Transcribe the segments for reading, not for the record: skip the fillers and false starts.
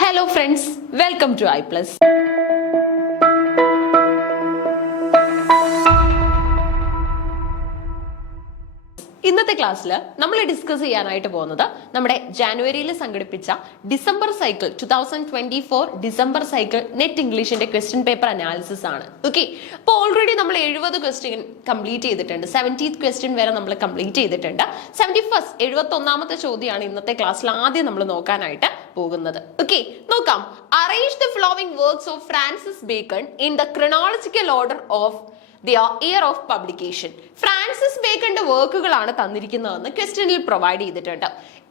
Hello friends, welcome to iPlus. ഇന്നത്തെ ക്ലാസ്സിൽ നമ്മൾ ഡിസ്കസ് ചെയ്യാനായിട്ട് പോകുന്നത് നമ്മുടെ ജനുവരിയിൽ സംഘടിപ്പിച്ച December cycle 2024 December cycle net ഇംഗ്ലീഷിന്റെ ക്വസ്റ്റ്യൻ പേപ്പർ അനാലിസിസ് ആണ്. ഓക്കെ, അപ്പോൾ ഓൾറെഡി നമ്മൾ 70 ക്വസ്റ്റ്യൻ കംപ്ലീറ്റ് ചെയ്തിട്ടുണ്ട്. 70th ക്വസ്റ്റ്യൻ വരെ നമ്മൾ കംപ്ലീറ്റ് ചെയ്തിട്ടുണ്ട്. 71ാമത്തെ ചോദ്യമാണ് ഇന്നത്തെ ക്ലാസ്സിൽ ആദ്യം നമ്മൾ നോക്കാനായിട്ട് പോകുന്നത്. ഓക്കെ, നോക്കാം. Arrange the following works of Francis Bacon in the chronological order of year of publication. Francis ബേക്കന്റെ വർക്കുകളാണ് തന്നിരിക്കുന്നതെന്ന് ക്വസ്റ്റ്യനിൽ പ്രൊവൈഡ് ചെയ്തിട്ടുണ്ട്.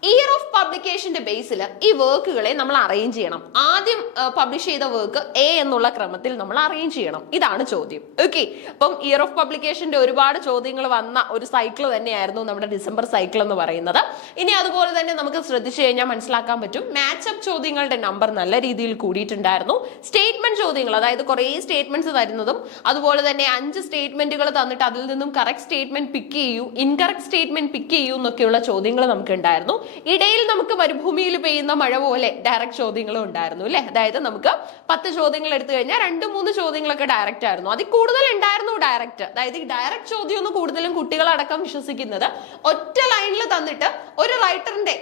ഇയർ ഓഫ് പബ്ലിക്കേഷന്റെ ബേസിൽ ഈ വർക്കുകളെ നമ്മൾ അറേഞ്ച് ചെയ്യണം. ആദ്യം പബ്ലിഷ് ചെയ്ത വർക്ക് എ എന്നുള്ള ക്രമത്തിൽ നമ്മൾ അറേഞ്ച് ചെയ്യണം. ഇതാണ് ചോദ്യം. ഓക്കെ, അപ്പം ഇയർ ഓഫ് പബ്ലിക്കേഷന്റെ ഒരുപാട് ചോദ്യങ്ങൾ വന്ന ഒരു സൈക്കിൾ തന്നെയായിരുന്നു നമ്മുടെ ഡിസംബർ സൈക്കിൾ എന്ന് പറയുന്നത്. ഇനി അതുപോലെ തന്നെ നമുക്ക് ശ്രദ്ധിച്ചു കഴിഞ്ഞാൽ മനസ്സിലാക്കാൻ പറ്റും, മാച്ചപ്പ് ചോദ്യങ്ങളുടെ നമ്പർ നല്ല രീതിയിൽ കൂടിയിട്ടുണ്ടായിരുന്നു. സ്റ്റേറ്റ്മെന്റ് ചോദ്യങ്ങൾ, അതായത് കുറെ സ്റ്റേറ്റ്മെന്റ്സ് തരുന്നതും അതുപോലെ തന്നെ 5 സ്റ്റേറ്റ്മെന്റുകൾ തന്നിട്ട് അതിൽ നിന്നും കറക്റ്റ് സ്റ്റേറ്റ്മെന്റ് പിക്ക് ചെയ്യൂ, ഇൻകറക്റ്റ് സ്റ്റേറ്റ്മെന്റ് പിക്ക് ചെയ്യൂ എന്നൊക്കെയുള്ള ചോദ്യങ്ങൾ നമുക്ക് ഉണ്ടായിരുന്നു. ഇടയിൽ നമുക്ക് മരുഭൂമിയിൽ പെയ്യുന്ന മഴ പോലെ ഡയറക്റ്റ് ചോദ്യങ്ങളും ഉണ്ടായിരുന്നു അല്ലെ. അതായത് നമുക്ക് 10 ചോദ്യങ്ങൾ എടുത്തു കഴിഞ്ഞാൽ 2-3 ചോദ്യങ്ങളൊക്കെ ഡയറക്റ്റ് ആയിരുന്നു. അതിൽ കൂടുതൽ ഉണ്ടായിരുന്നു ഡയറക്റ്റ്. അതായത് ഈ ഡയറക്റ്റ് ചോദ്യം ഒന്ന് കൂടുതലും കുട്ടികളടക്കം വിശ്വസിക്കുന്നത് ഒറ്റ ലൈനിൽ തന്നിട്ട് ഒരു റൈറ്ററിന്റെ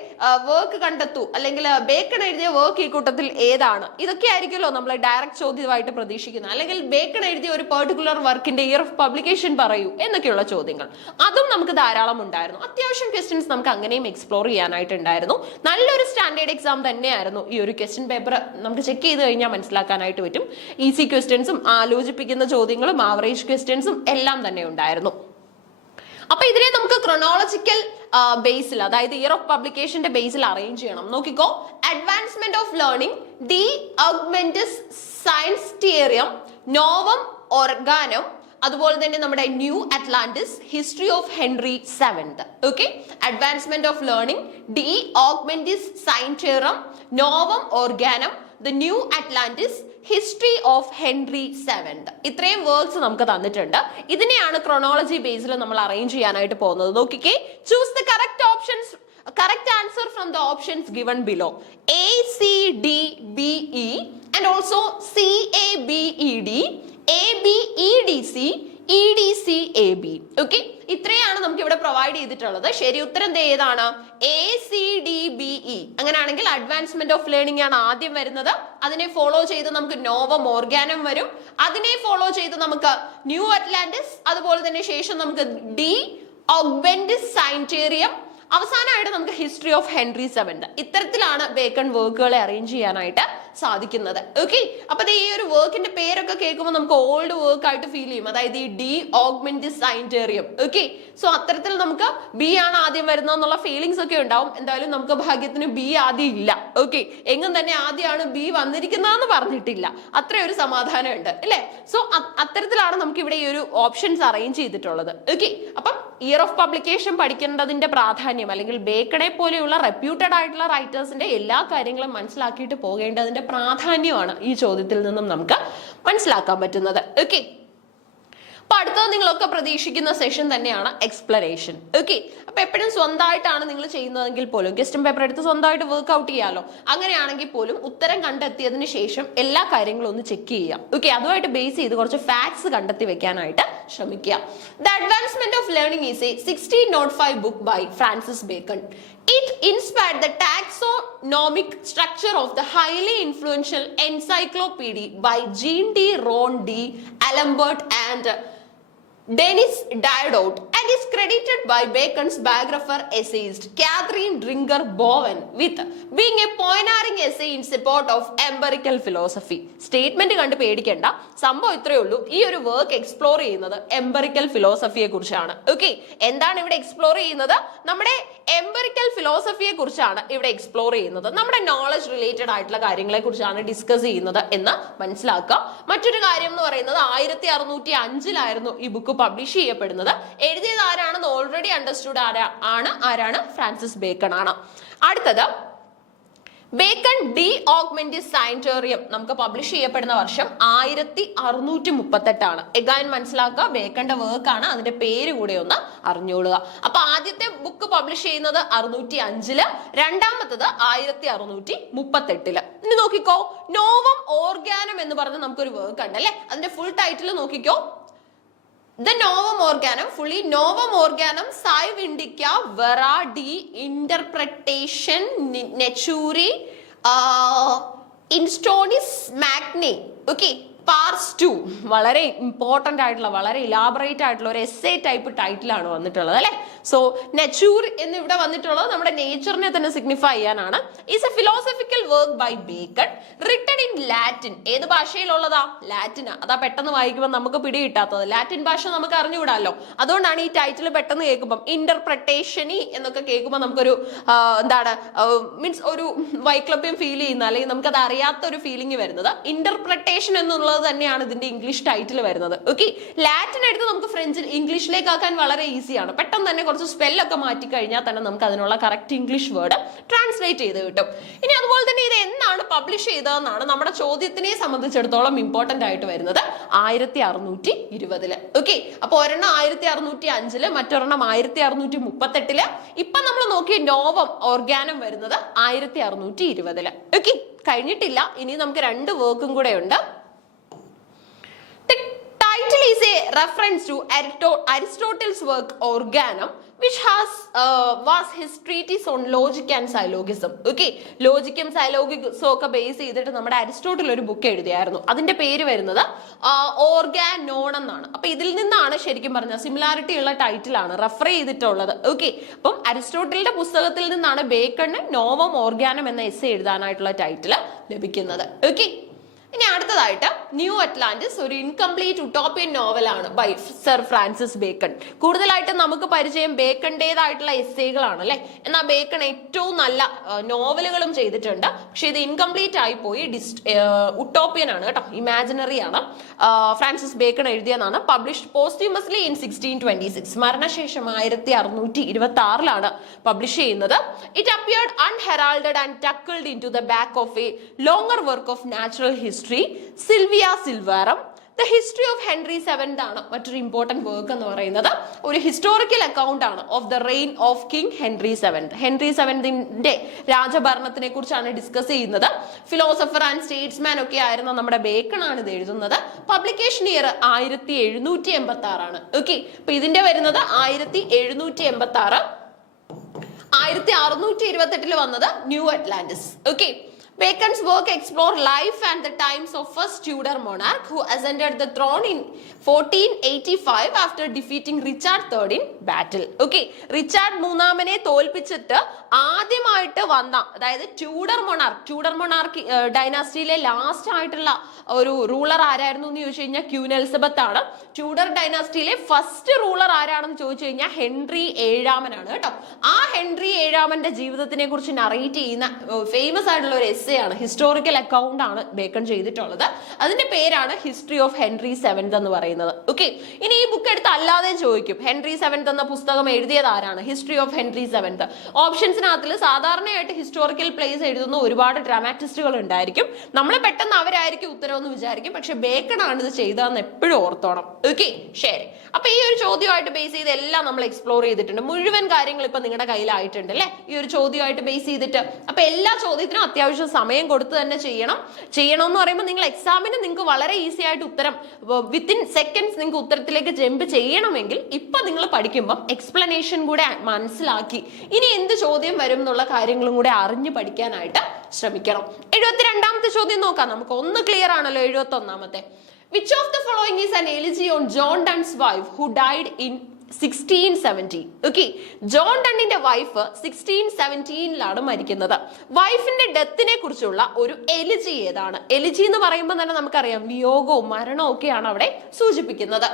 വർക്ക് കണ്ടെത്തൂ, അല്ലെങ്കിൽ ബേക്കൺ എഴുതിയ വർക്ക് ഈ കൂട്ടത്തിൽ ഏതാണ്, ഇതൊക്കെ ആയിരിക്കുമല്ലോ നമ്മൾ ഡയറക്റ്റ് ചോദ്യമായിട്ട് പ്രതീക്ഷിക്കുന്നത്. അല്ലെങ്കിൽ ബേക്കൺ എഴുതിയ ഒരു പെർട്ടിക്കുലർ വർക്കിന്റെ ഇയർ ഓഫ് പബ്ലിക്കേഷൻ പറയൂ എന്നൊക്കെയുള്ള ചോദ്യങ്ങൾ. അതും നമുക്ക് ധാരാളം ഉണ്ടായിരുന്നു. അത്യാവശ്യം ക്വസ്റ്റ്യൻസ് നമുക്ക് അങ്ങനെയും എക്സ്പ്ലോർ ചെയ്യാനായിട്ടുണ്ടായിരുന്നു. നല്ലൊരു സ്റ്റാൻഡേർഡ് എക്സാം തന്നെയായിരുന്നു ഈ ഒരു ക്വസ്റ്റ്യൻ പേപ്പർ. നമുക്ക് ചെക്ക് ചെയ്ത് കഴിഞ്ഞാൽ മനസ്സിലാക്കാനായിട്ട് പറ്റും. ഈസി ക്വസ്റ്റ്യൻസും ആലോചിപ്പിക്കുന്ന ചോദ്യങ്ങളും ആവറേജ് ക്വസ്റ്റ്യൻസും എല്ലാം തന്നെ ഉണ്ടായിരുന്നു. അപ്പൊ ഇതിനെ നമുക്ക് ക്രോണോളജിക്കൽ ബേസിൽ, അതായത് ഇയർ ഓഫ് പബ്ലിക്കേഷന്റെ ബേസിൽ അറേഞ്ച് ചെയ്യണം. നോക്കിക്കോ, advancement of learning, De Augmentis Scientiarum, Novum Organum, അതുപോലെ തന്നെ നമ്മുടെ New Atlantis, History of Henry 7th. Okay, advancement of learning, De Augmentis Scientiarum, Novum Organum, the New Atlantis, History of Henry 7th. ഇത്രയും works നമുക്ക് തന്നിട്ടുണ്ട്. ഇതിനെയാണ് chronology ബേസിൽ നമ്മൾ arrange ചെയ്യാനായിട്ട് പോകുന്നത്. നോക്കിക്കേ, choose the correct answer from the options given below. A, C, D, B, E and also C, A, B, E, D, A, B, E, D, C, E, D, C, A, B. Okay, ഇത്രയാണ് നമുക്ക് ഇവിടെ provide ചെയ്തിട്ടുള്ളത്. ശരി ഉത്തരം ഏതാണ്? A, C, D, B, E. അങ്ങനെയാണെങ്കിൽ advancement of learning ആണ് ആദ്യം വരുന്നത്. അതിനെ ഫോളോ ചെയ്ത് നമുക്ക് നോവം ഓർഗാനം വരും. അതിനെ ഫോളോ ചെയ്ത് നമുക്ക് ന്യൂ അറ്റ്ലാന്റിസ്, അതുപോലെ തന്നെ ശേഷം നമുക്ക് ഡി ഓഗ്മെന്റിസ് സയൻറ്റേറിയം, അവസാനമായിട്ട് നമുക്ക് ഹിസ്റ്ററി ഓഫ് ഹെൻറി 7th. ഇത്തരത്തിലാണ് ബേക്കൺ വർക്കുകളെ അറേഞ്ച് ചെയ്യാനായിട്ട് സാധിക്കുന്നത്. ഓക്കെ, അപ്പൊ ഈ ഒരു വർക്കിന്റെ പേരൊക്കെ കേൾക്കുമ്പോൾ നമുക്ക് ഓൾഡ് വർക്ക് ആയിട്ട് ഫീൽ ചെയ്യും. അതായത് ഈ ഡി ഓഗ്മെന്റിസ് സയൻറ്റേറിയം. ഓക്കെ, സോ അത്തരത്തിൽ നമുക്ക് ബി ആണ് ആദ്യം വരുന്നത് എന്നുള്ള ഫീലിങ്സ് ഒക്കെ ഉണ്ടാവും. എന്തായാലും നമുക്ക് ഭാഗ്യത്തിന് ബി ആദ്യം ഇല്ല. ഓക്കെ, എങ്ങും തന്നെ ആദ്യമാണ് ബി വന്നിരിക്കുന്നതെന്ന് പറഞ്ഞിട്ടില്ല. അത്രയൊരു സമാധാനം ഉണ്ട് അല്ലെ. സോ അത്തരത്തിലാണ് നമുക്ക് ഇവിടെ ഈ ഒരു ഓപ്ഷൻസ് അറേഞ്ച് ചെയ്തിട്ടുള്ളത്. ഓക്കെ, അപ്പം ഇയർ ഓഫ് പബ്ലിക്കേഷൻ പഠിക്കേണ്ടതിന്റെ പ്രാധാന്യം, അല്ലെങ്കിൽ ബേക്കണെ പോലെയുള്ള റെപ്യൂട്ടഡ് ആയിട്ടുള്ള റൈറ്റേഴ്സിന്റെ എല്ലാ കാര്യങ്ങളും മനസ്സിലാക്കിയിട്ട് പോകേണ്ടതിന്റെ പ്രാധാന്യമാണ് ഈ ചോദ്യത്തിൽ നിന്നും നമുക്ക് മനസ്സിലാക്കാൻ പറ്റുന്നത്. ഓക്കെ, അപ്പൊ അടുത്തത് നിങ്ങളൊക്കെ പ്രതീക്ഷിക്കുന്ന സെഷൻ തന്നെയാണ് എക്സ്പ്ലനേഷൻ. ഓക്കെ, അപ്പൊ എപ്പോഴും സ്വന്തമായിട്ടാണ് നിങ്ങൾ ചെയ്യുന്നതെങ്കിൽ പോലും ക്വസ്റ്റ്യൻ പേപ്പർ എടുത്ത് സ്വന്തമായിട്ട് വർക്ക് ഔട്ട് ചെയ്യാലോ. അങ്ങനെയാണെങ്കിൽ പോലും ഉത്തരം കണ്ടെത്തിയതിന് ശേഷം എല്ലാ കാര്യങ്ങളും ഒന്ന് ചെക്ക് ചെയ്യാം. ഓക്കെ, അതുമായിട്ട് ബേസ് ചെയ്ത് കുറച്ച് ഫാക്ട്സ് കണ്ടെത്തി വെക്കാനായിട്ട് ശ്രമിക്കുക. The advancement of learning is a 1605 book by Francis Bacon. It inspired the taxonomic structure of the highly influential encyclopedia by Jean D. Ron D. Alembert and Dennis Diderot, and is credited by Bacon's biographer essayist Catherine Drinker Bowen with being a pioneering essay in support of empirical philosophy. Statement കണ്ട് പേടിക്കേണ്ട, സംഭവം ഇത്രയേ ഉള്ളൂ. ഈ ഒരു work explore ചെയ്യുന്നത് empirical ഫിലോസഫിയെ കുറിച്ചാണ്. Okay, എന്താണ് ഇവിടെ എക്സ്പ്ലോർ ചെയ്യുന്നത്? നമ്മുടെ എംപറിക്കൽ ഫിലോസഫിയെ കുറിച്ചാണ് ഇവിടെ എക്സ്പ്ലോർ ചെയ്യുന്നത്. നമ്മുടെ നോളജ് റിലേറ്റഡ് ആയിട്ടുള്ള കാര്യങ്ങളെ കുറിച്ചാണ് ഡിസ്കസ് ചെയ്യുന്നത് എന്ന് മനസ്സിലാക്കുക. മറ്റൊരു കാര്യം എന്ന് പറയുന്നത് 1605 ഈ ബുക്ക് പബ്ലിഷ് ചെയ്യപ്പെടുന്നത്. എഴുതിയത് ആരാണെന്ന് ഓൾറെഡി അണ്ടർസ്റ്റുഡ്. ആരാണ്? ഫ്രാൻസിസ് ബേക്കൺ ആണ്. അടുത്തത് ബേക്കൺ ഡി ഓഗ്മെന്റിസ് സയന്റോറിയം നമുക്ക് പബ്ലിഷ് ചെയ്യപ്പെടുന്ന വർഷം 1638 എഗൈൻ മനസ്സിലാക്കുക, ബേക്കന്റെ വർക്ക് ആണ്, അതിന്റെ പേര് കൂടെ ഒന്ന് അറിഞ്ഞോളുക. അപ്പൊ ആദ്യത്തെ ബുക്ക് പബ്ലിഷ് ചെയ്യുന്നത് 605, രണ്ടാമത്തത് 1638. ഇനി നോക്കിക്കോ, നോവം ഓർഗാനം എന്ന് പറഞ്ഞ നമുക്കൊരു വർക്ക് ഉണ്ട് അല്ലെ, അതിന്റെ ഫുൾ ടൈറ്റിൽ നോക്കിക്കോ. The Novum Organum, fully Novum Organum, Scive Indica, Vera di Interpretation, Naturi, Instonis Magni. Okay. Parts 2 വളരെ ഇമ്പോർട്ടന്റ് ആയിട്ടുള്ള, വളരെ ഇലാബറേറ്റ് ആയിട്ടുള്ള ഒരു എസ്സേ ടൈപ്പ് ടൈറ്റിൽ ആണ് വന്നിട്ടുള്ളത് അല്ലെ. സോ നെച്ചൂർ എന്ന് ഇവിടെ വന്നിട്ടുള്ളത് നമ്മുടെ നേച്ചറിനെ തന്നെ സിഗ്നിഫൈ ചെയ്യാനാണ്. Is a philosophical work by Bacon, written in Latin. ഏത് ഭാഷയിലുള്ളതാ? ലാറ്റിനാ. അതാ പെട്ടെന്ന് വായിക്കുമ്പോൾ നമുക്ക് പിടി കിട്ടാത്തത്. ലാറ്റിൻ ഭാഷ നമുക്ക് അറിഞ്ഞുകൂടാലോ, അതുകൊണ്ടാണ് ഈ ടൈറ്റിൽ പെട്ടെന്ന് കേൾക്കുമ്പോൾ ഇന്റർപ്രിട്ടേഷനി എന്നൊക്കെ കേൾക്കുമ്പോൾ നമുക്കൊരു എന്താണ് മീൻസ് ഒരു വൈക്ലഭ്യം ഫീൽ ചെയ്യുന്ന, അല്ലെങ്കിൽ നമുക്കത് അറിയാത്ത ഒരു ഫീലിംഗ് വരുന്നത്. ഇന്റർപ്രിട്ടേഷൻ എന്നുള്ള തന്നെയാണ് ഇതിന്റെ ഇംഗ്ലീഷ് ടൈറ്റിൽ വരുന്നത്. ഓക്കെ, ലാറ്റിൻ എടുത്ത് നമുക്ക് ഫ്രഞ്ചിൽ ഇംഗ്ലീഷിലേക്ക് ആക്കാൻ വളരെ ഈസിയാണ്. പെട്ടെന്ന് തന്നെ കുറച്ച് സ്പെല്ലൊക്കെ മാറ്റി കഴിഞ്ഞാൽ തന്നെ നമുക്ക് അതിനുള്ള കറക്റ്റ് ഇംഗ്ലീഷ് വേർഡ് ട്രാൻസ്ലേറ്റ് ചെയ്ത് കിട്ടും. ഇനി അതുപോലെ തന്നെ ഇത് എന്നാണ് പബ്ലിഷ് ചെയ്തതെന്നാണ് നമ്മുടെ ചോദ്യത്തിനെ സംബന്ധിച്ചിടത്തോളം ഇമ്പോർട്ടന്റ് ആയിട്ട് വരുന്നത്. 1620. ഓക്കെ, അപ്പൊ ഒരെണ്ണം 1605, മറ്റൊരെണ്ണം 1638. ഇപ്പൊ നമ്മൾ നോക്കിയ നോവം ഓർഗാനം വരുന്നത് 1620. ഓക്കെ, കഴിഞ്ഞിട്ടില്ല, ഇനി നമുക്ക് 2 വർക്കും കൂടെ ഉണ്ട്. The title is a reference to Aristotle's work Organum, which was his treatise on logic and syllogism. Okay, ലോജിക്കും സൈലോഗിസം ഒക്കെ ബേസ് ചെയ്തിട്ട് നമ്മുടെ അരിസ്റ്റോട്ടിൽ ഒരു ബുക്ക് എഴുതിയായിരുന്നു. അതിന്റെ പേര് വരുന്നത് ഓർഗാനോൺ എന്നാണ്. അപ്പൊ ഇതിൽ നിന്നാണ് ശരിക്കും പറഞ്ഞ സിമിലാരിറ്റി ഉള്ള ടൈറ്റിൽ ആണ് റെഫർ ചെയ്തിട്ടുള്ളത്. ഓക്കെ, അപ്പം അരിസ്റ്റോട്ടിലിന്റെ പുസ്തകത്തിൽ നിന്നാണ് ബേക്കണിന് നോവം ഓർഗാനം എന്ന എസ്സേ എഴുതാനായിട്ടുള്ള ടൈറ്റിൽ ലഭിക്കുന്നത്. ഓക്കെ, ഇനി അടുത്തതായിട്ട് ന്യൂ അറ്റ്ലാന്റിസ് ഒരു ഇൻകംപ്ലീറ്റ് ഉട്ടോപ്പിയൻ നോവലാണ് ബൈ സർ ഫ്രാൻസിസ് ബേക്കൺ. കൂടുതലായിട്ട് നമുക്ക് പരിചയം ബേക്കണ്ടേതായിട്ടുള്ള എസ്സേകളാണ് അല്ലെ. എന്നാൽ ബേക്കൺ ഏറ്റവും നല്ല നോവലുകളും ചെയ്തിട്ടുണ്ട്. പക്ഷെ ഇത് ഇൻകംപ്ലീറ്റ് ആയി പോയി, ഉട്ടോപ്പിയൻ ആണ് കേട്ടോ, ഇമാജിനറി ആണ്. ഫ്രാൻസിസ് ബേക്കൺ എഴുതിയതാണ്. Published posthumously in 1626. മരണശേഷം 1626 പബ്ലിഷ് ചെയ്യുന്നത്. It appeared unheralded and tucked into the back of a longer work of natural history, Sylva Sylvarum. The history of Henry seventh ആണ് മറ്റൊരു important work എന്ന് പറയുന്നത്. ഒരു historical account ആണ് of the reign of King Henry seventh. Henry സെവൻതിന്റെ രാജഭരണത്തിനെ കുറിച്ചാണ് discuss ചെയ്യുന്നത്. ഫിലോസഫർ ആൻഡ് സ്റ്റേറ്റ്സ്മാൻ ഒക്കെ ആയിരുന്ന നമ്മുടെ ബേക്കൺ ആണ് ഇത് എഴുതുന്നത്. പബ്ലിക്കേഷൻ ഇയർ 1786 ആണ്. ഓക്കെ, അപ്പൊ ഇതിന്റെ വരുന്നത് 1786. 1628 വന്നത് new Atlantis. Okay, Bacon's work explored life and the times of first Tudor monarch who ascended the throne in 1485 after defeating Richard III in battle. Okay, Richard മൂന്നാമനെ തോൽപ്പിച്ചിട്ട് ആദ്യമായിട്ട് വന്ന, അതായത് ട്യൂഡർ മൊണാർക്ക് ഡൈനാസ്റ്റിയിലെ ലാസ്റ്റ് ആയിട്ടുള്ള ഒരു റൂളർ ആരായിരുന്നു എന്ന് ചോദിച്ചു കഴിഞ്ഞാൽ ക്യൂൻ എലിസബത്ത് ആണ്. ട്യൂഡർ ഡൈനാസ്റ്റിയിലെ ഫസ്റ്റ് റൂളർ ആരാണെന്ന് ചോദിച്ചു കഴിഞ്ഞാൽ ഹെൻറി 7 കേട്ടോ. ആ ഹെൻറി 7 ജീവിതത്തിനെ കുറിച്ച് നറേറ്റ് ചെയ്യുന്ന ഫേമസ് ആയിട്ടുള്ള ഒരു എസ്സേ ആണ്, ഹിസ്റ്റോറിക്കൽ അക്കൗണ്ട് ആണ് ബേക്കൺ ചെയ്തിട്ടുള്ളത്. അതിന്റെ പേരാണ് ഹിസ്റ്ററി ഓഫ് ഹെൻറി 7 എന്ന് പറയുന്നത്. ഓക്കെ, ഇനി ഈ ബുക്ക് എടുത്ത് അല്ലാതെ ചോദിക്കും ഹെൻറി 7 എന്ന പുസ്തകം എഴുതിയത് ആരാണ്, ഹിസ്റ്ററി ഓഫ് ഹെൻറി 7. ഓപ്ഷൻസിനകത്തിൽ സാധാരണയായിട്ട് ഹിസ്റ്റോറിക്കൽ പ്ലേസ് എഴുതുന്ന ഒരുപാട് ഡ്രാമാറ്റിസ്റ്റുകൾ ഉണ്ടായിരിക്കും. നമ്മൾ പെട്ടെന്ന് അവരായിരിക്കും ഉത്തരം എന്ന് വിചാരിക്കും, പക്ഷെ ബേക്കൺ ആണ് ഇത് ചെയ്തതെന്ന് എപ്പോഴും ഓർത്തോണം. ഓക്കെ, ശരി. അപ്പൊ ഈ ഒരു ചോദ്യമായിട്ട് ബേസ് ചെയ്ത് എല്ലാം നമ്മൾ എക്സ്പ്ലോർ ചെയ്തിട്ടുണ്ട്. മുഴുവൻ കാര്യങ്ങൾ ഇപ്പൊ നിങ്ങളുടെ കയ്യിലായിട്ടുണ്ട് അല്ലെ, ഈ ഒരു ചോദ്യമായിട്ട് ബേസ് ചെയ്തിട്ട്. അപ്പൊ എല്ലാ ചോദ്യത്തിനും അത്യാവശ്യം സമയം കൊടുത്ത് തന്നെ ചെയ്യണം എന്ന് പറയുമ്പോൾ നിങ്ങൾ എക്സാമിന് നിങ്ങൾക്ക് വളരെ ഈസി ആയിട്ട് ഉത്തരം വിത്തിൻ സെക്കൻഡ്സ് നിങ്ങൾക്ക് ഉത്തരത്തിലേക്ക് ജമ്പ് ചെയ്യണമെങ്കിൽ ഇപ്പൊ നിങ്ങൾ പഠിക്കുമ്പോൾ എക്സ്പ്ലനേഷൻ കൂടെ മനസ്സിലാക്കി ഇനി എന്ത് ചോദ്യം വരും എന്നുള്ള കാര്യങ്ങളും കൂടെ അറിഞ്ഞു പഠിക്കാനായിട്ട് ശ്രമിക്കണം. 72ാമത്തെ ചോദ്യം നോക്കാം നമുക്ക്. ഒന്ന് ക്ലിയർ ആണല്ലോ 71ാമത്തെ. Which of the following is an elegy on John Donne's wife who died in 1670? Okay, John ഡണ്ണിന്റെ വൈഫ് 1617 മരിക്കുന്നത്. വൈഫിന്റെ ഡെത്തിനെ കുറിച്ചുള്ള ഒരു എലിജി ഏതാണ്? എലിജി എന്ന് പറയുമ്പോൾ തന്നെ നമുക്കറിയാം വിയോഗവും മരണവും ഒക്കെയാണ് അവിടെ സൂചിപ്പിക്കുന്നത്.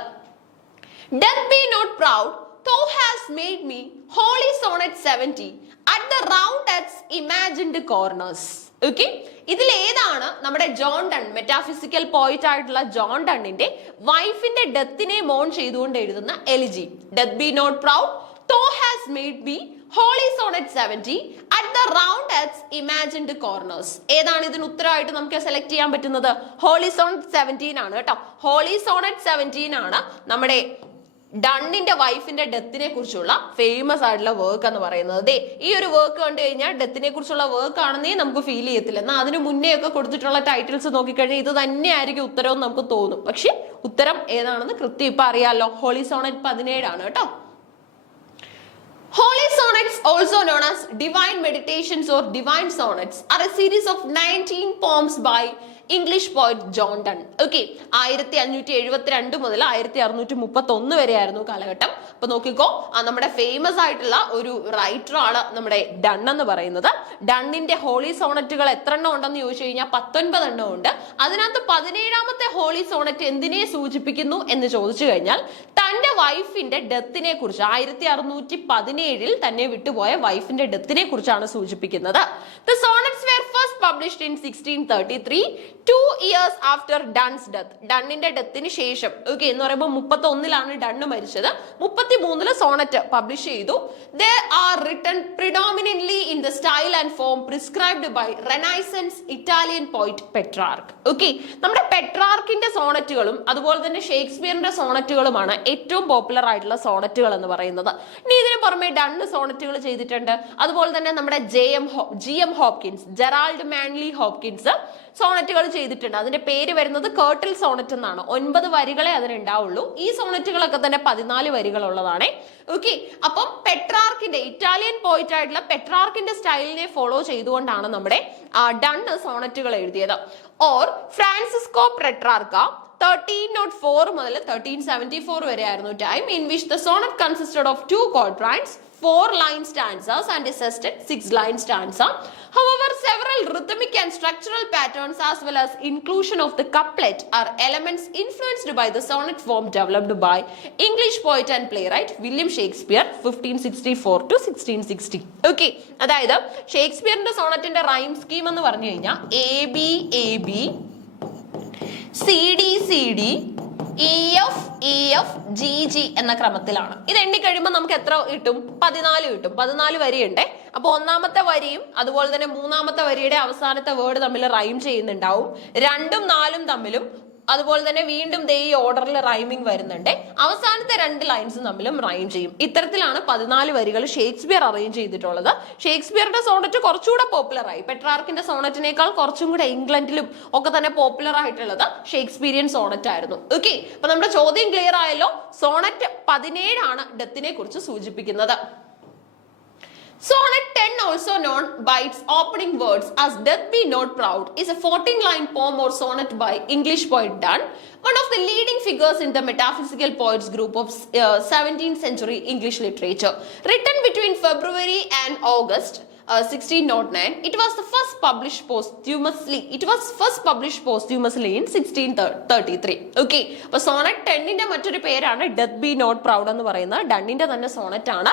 Death be not proud, thou hast made me holy sonnet 70 at the round its imagined corners. Okay, ഇതിൽ ഏതാണ് നമ്മുടെ ജോൺ ഡൺ, മെറ്റാഫിസിക്കൽ പോയിന്റ് ആയിട്ടുള്ള ജോൺ ഡണ്ണിന്റെ വൈഫിന്റെ ഡെത്തിനെ മോൺ ചെയ്തുകൊണ്ട് എഴുതുന്ന elegy? Death be not proud, thou hast made me holy sonnet 70 at the round earth's imagined corners. ഏതാണ് ഇതിന് ഉത്തരമായിട്ട് നമുക്ക് സെലക്ട് ചെയ്യാൻ പറ്റുന്നത്? ഹോളി സോണറ്റ് 17 ആണ് കേട്ടോ. ഹോളി സോണറ്റ് 17 ആണ് നമ്മുടെ ഡണ്ണിന്റെ വൈഫിന്റെ ഡെത്തിനെ കുറിച്ചുള്ള ഫേമസ് ആയിട്ടുള്ള വർക്ക് എന്ന് പറയുന്നത്. ഈ ഒരു വർക്ക് കണ്ടു കഴിഞ്ഞാൽ ഡെത്തിനെ കുറിച്ചുള്ള വർക്ക് ആണെന്നേ നമുക്ക് ഫീൽ ചെയ്യത്തില്ല. എന്നാൽ അതിന് മുന്നേ ഒക്കെ കൊടുത്തിട്ടുള്ള ടൈറ്റിൽസ് നോക്കിക്കഴിഞ്ഞാൽ ഇത് തന്നെയായിരിക്കും ഉത്തരം നമുക്ക് തോന്നും. പക്ഷെ ഉത്തരം ഏതാണെന്ന് കൃത്യം ഇപ്പൊ അറിയാലോ. ഹോളി സോണറ്റ് 17 ആണ് കേട്ടോ. Holy sonnets, also known as divine meditations or divine sonnets, are a series of 19 poems by English poet John Donne. Okay, 1572 മുതൽ 1631 വരെയായിരുന്നു കാലഘട്ടം. അപ്പൊ നോക്കിക്കോ, നമ്മുടെ ഫേമസ് ആയിട്ടുള്ള ഒരു റൈറ്റർ ആണ് നമ്മുടെ ഡൺ എന്ന് പറയുന്നത്. ഡണ്ണിന്റെ ഹോളി സോണറ്റുകൾ എത്ര എണ്ണം ഉണ്ടെന്ന് ചോദിച്ചു കഴിഞ്ഞാൽ 19 എണ്ണം ഉണ്ട്. അതിനകത്ത് 17ാമത്തെ ഹോളി സോണറ്റ് എന്തിനെ സൂചിപ്പിക്കുന്നു എന്ന് ചോദിച്ചു കഴിഞ്ഞാൽ തന്റെ വൈഫിന്റെ ഡെത്തിനെ കുറിച്ച്, 1617 തന്നെ വിട്ടുപോയ വൈഫിന്റെ ഡെത്തിനെ കുറിച്ചാണ് സൂചിപ്പിക്കുന്നത്. The sonnets were first published in 1633, 2 years after Dunn's death. ഡണ്ണിന്റെ ഡെത്തിന് ശേഷം, ഓക്കെ, എന്ന് പറയുമ്പോൾ 31 ഡണ്ണ് മരിച്ചത്. 33 സോണറ്റ് പബ്ലിഷ് ചെയ്തു. They are written predominantly in the style and form prescribed by Renaissance Italian poet Petrarch. Okay, നമ്മുടെ പെട്രാർക്കിന്റെ സോണറ്റുകളും അതുപോലെ തന്നെ ഷേക്സ്പിയറിന്റെ സോണറ്റുകളുമാണ് ഏറ്റവും പോപ്പുലർ ആയിട്ടുള്ള സോണറ്റുകൾ എന്ന് പറയുന്നത്. ഇനി ഇതിന് പുറമെ ഡണ്ണ് സോണറ്റുകൾ ചെയ്തിട്ടുണ്ട്. അതുപോലെ തന്നെ നമ്മുടെ GM Hopkins, Gerard Manley Hopkins സോണറ്റുകൾ ചെയ്തിട്ടുണ്ട്. അതിന്റെ പേര് വരുന്നത് കേർട്ടിൽ സോണറ്റ് എന്നാണ്. 9 വരികളെ അതിനുണ്ടാവുള്ളൂ. ഈ സോണറ്റുകളൊക്കെ തന്നെ 14 വരികൾ ഉള്ളതാണ്. ഓക്കെ, അപ്പം പെട്രാർക്കിന്റെ, ഇറ്റാലിയൻ പോയിറ്റ് ആയിട്ടുള്ള പെട്രാർക്കിന്റെ സ്റ്റൈലിനെ ഫോളോ ചെയ്തുകൊണ്ടാണ് നമ്മുടെ ഡണ്ണ് സോണറ്റുകൾ എഴുതിയത്. ഓർ ഫ്രാൻസിസ്കോ പെട്രാർക്ക 1304 മുതൽ 1374 വരെയായിരുന്നു time, in which the sonnet consisted of 2 quatrains, 4-line stanzas and a sestet 6-line stanza. However, several rhythmic and structural patterns as well as inclusion of the couplet are elements influenced by the sonnet form developed by English poet and playwright William Shakespeare 1564 to 1660. Okay, അതായത് ഷേക്സ്പിയറിന്റെ സോണറ്റിന്റെ rhyme scheme എന്ന് പറഞ്ഞു കഴിഞ്ഞാൽ AB CD EF GG എന്ന ക്രമത്തിലാണ്. ഇത് എണ്ണി കഴിയുമ്പോൾ നമുക്ക് എത്ര കിട്ടും? 14 കിട്ടും. 14 വരിയുണ്ട്. അപ്പൊ ഒന്നാമത്തെ വരിയും അതുപോലെ തന്നെ മൂന്നാമത്തെ വരിയുടെ അവസാനത്തെ വേർഡ് തമ്മിൽ റൈം ചെയ്യുന്നുണ്ടാവും. 2ഉം 4ഉം തമ്മിലും അതുപോലെ തന്നെ വീണ്ടും ഈ ഓർഡറിൽ റൈമിംഗ് വരുന്നുണ്ട്. അവസാനത്തെ 2 ലൈൻസും തമ്മിലും റൈം ചെയ്യും. ഇത്തരത്തിലാണ് 14 വരികൾ ഷേക്സ്പിയർ അറേഞ്ച് ചെയ്തിട്ടുള്ളത്. ഷേക്സ്പിയറുടെ സോണറ്റ് കുറച്ചുകൂടെ പോപ്പുലർ ആയി. പെട്രാർക്കിന്റെ സോണറ്റിനേക്കാൾ കുറച്ചും കൂടെ ഇംഗ്ലണ്ടിലും ഒക്കെ തന്നെ പോപ്പുലർ ആയിട്ടുള്ളത് ഷേക്സ്പിയറിയൻ സോണറ്റ് ആയിരുന്നു. ഓക്കെ, അപ്പൊ നമ്മുടെ ചോദ്യം ക്ലിയർ ആയല്ലോ. സോണറ്റ് 17 ആണ് ഡെത്തിനെ കുറിച്ച് സൂചിപ്പിക്കുന്നത്. Sonnet 10, also known by its opening words as Death Be Not Proud, is a 14-line poem or sonnet by English poet Donne, one of the leading figures in the metaphysical poets group of 17th century English literature. Written between February and August 1609, it was first published posthumously in 1633. Okay, അപ്പൊ Sonet 10ന്റെ മറ്റൊരു പേരാണ് death be not proud എന്ന് പറയുന്നത്. ഡണ്ണിന്റെ തന്നെ sonnet ആണ്.